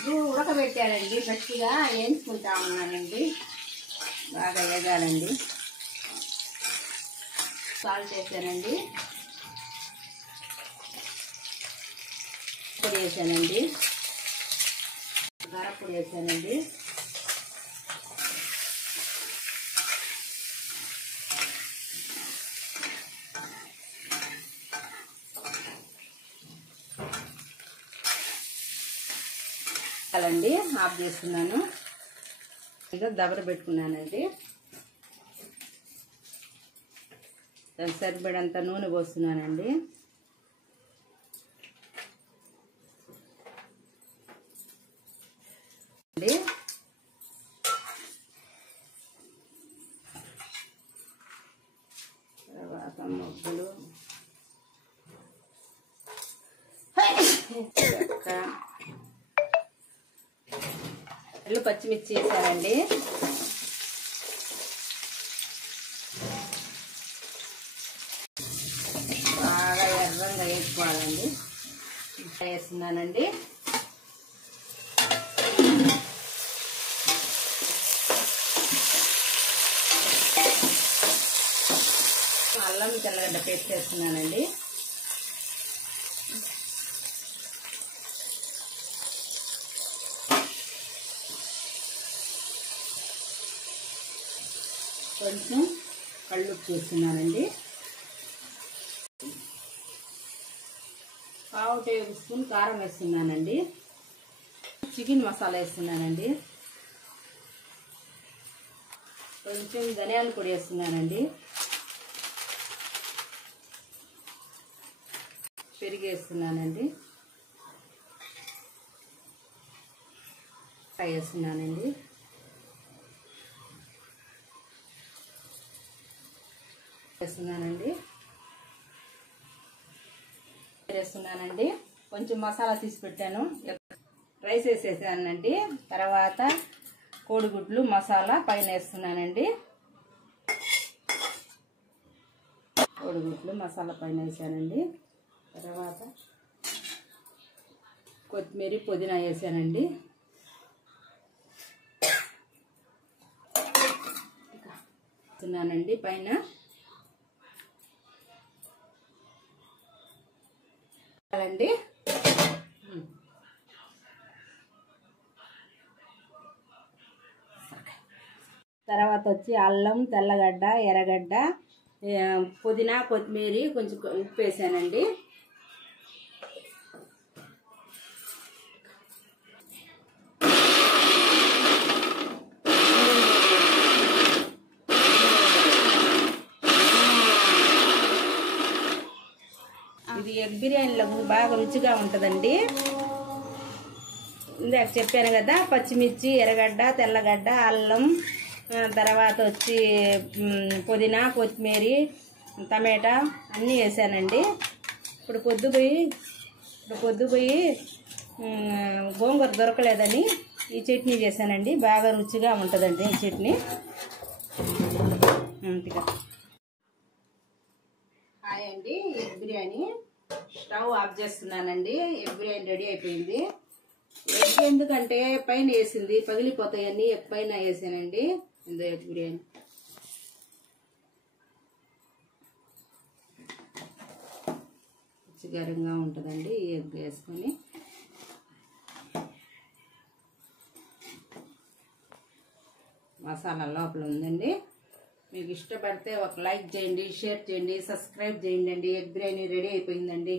Egg ఉడకబెట్టానండి, గట్టిగా వేయించుకుంటా ఉన్నానండి. బాగా వేగాలండి. సాల్ట్ వేసానండి, పొడి వేసానండి, కారపొడి వేసానండి, ఆఫ్ చేస్తున్నాను. ఇక దబర పెట్టుకున్నానండి. దానికి సరిపడంత నూనె పోస్తున్నానండి. తర్వాత మొగ్గులు, పచ్చిమిర్చి వేసానండి. బాగా ఎర్రంగా వేసుకోవాలండి. వేస్తున్నానండి. అల్లం తెల్లగడ్డ పేస్ట్ వేస్తున్నానండి. కొంచెం కళ్ళుప్పు వేస్తున్నానండి. 1/2 టేబుల్ స్పూన్ కారం వేస్తున్నానండి. చికెన్ మసాలా వేస్తున్నానండి. కొంచెం ధనియాల పొడి వేస్తున్నానండి. పెరుగు వేస్తున్నానండి. వేస్తున్నానండి. వేస్తున్నానండి. కొంచెం మసాలా తీసి పెట్టాను, రైస్ వేసేసానండి. తర్వాత కోడిగుడ్లు మసాలా పైన వేస్తున్నానండి. కోడిగుడ్లు మసాలా పైన వేసానండి. తర్వాత కొత్తిమీర పుదీనా వేసానండి. వేస్తున్నానండి పైన. అండి తర్వాత వచ్చి అల్లం, తెల్లగడ్డ, ఎర్రగడ్డ, పుదీనా, కొత్తిమీర, కొంచెం ఉప్పు వేసానండి. ఇది ఎగ్ బిర్యానీలో బాగా రుచిగా ఉంటుందండి. ఇందాక చెప్పాను కదా, పచ్చిమిర్చి, ఎర్రగడ్డ, తెల్లగడ్డ, అల్లం, తర్వాత వచ్చి పుదీనా, కొత్తిమీర, టమాటా అన్నీ వేసానండి. ఇప్పుడు పొద్దుపోయి గోంగూర దొరకలేదని ఈ చట్నీ చేశానండి. బాగా రుచిగా ఉంటుందండి ఈ చట్నీ. హాయ్ అండి, ఎగ్ బిర్యానీ స్టవ్ ఆఫ్ చేస్తున్నానండి. ఎగ్ బిర్యానీ రెడీ అయిపోయింది. ఎగ్ ఎందుకంటే పైన వేసింది పగిలిపోతాయని ఎగ్ పైన వేసానండి. ఇందో ఎగ్ బిర్యానీ రుచికరంగా ఉంటుందండి. ఈ ఎగ్ వేసుకొని మసాలా లోపల ఉందండి. మీకు ఇష్టపడితే ఒక లైక్ చేయండి, షేర్ చేయండి, సబ్స్క్రైబ్ చేయండి. ఎగ్ బిర్యానీ రెడీ అయిపోయిందండి.